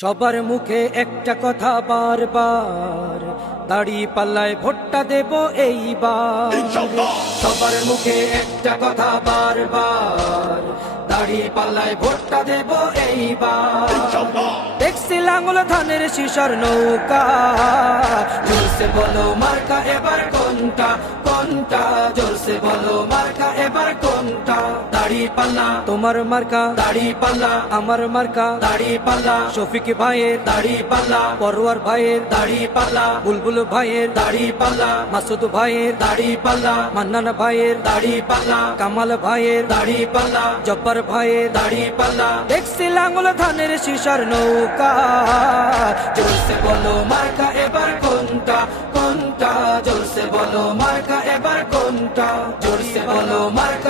সবার মুখে একটা কথা বারবার, দাড়ি পাল্লায় ভোটটা দেব এইবার। সবার মুখে একটা কথা বারবার, দাড়ি পাল্লায় ভোটটা দেব এইবার। দেখছি লাঙ্গল ধানের শিশর নৌকা, জোরসে বলো মার্কা এবার কোনটা কোনটা, জোরসে বলো মার্কা এবার কোনটা। দাড়ি পাল্লা তোমার মার্কা, দাড়ি পাল্লা আমার মার্কা, দাড়ি পাল্লা শফিক ভাইয়ের দাড়ি পাল্লা, পরোয়ার ভাইয়ের দাড়ি পাল্লা, বুলবুল ভাইয়ের দাড়ি পাল্লা, মাসুদ ভাইয়ের দাড়ি পাল্লা, মান্নান ভাইয়ের দাড়ি পাল্লা, কামাল ভাইয়ের দাড়ি পাল্লা, জব্বার ভাইয়ের দাড়ি পাল্লা। দেখছি লাঙ্গল ধানের শিশর নৌকা, জোরসে বলো মার্কা এবার কোনটা কোনটা, জোরসে বলো মার্কা এবার কোনটা, জোরসে বলো মার্কা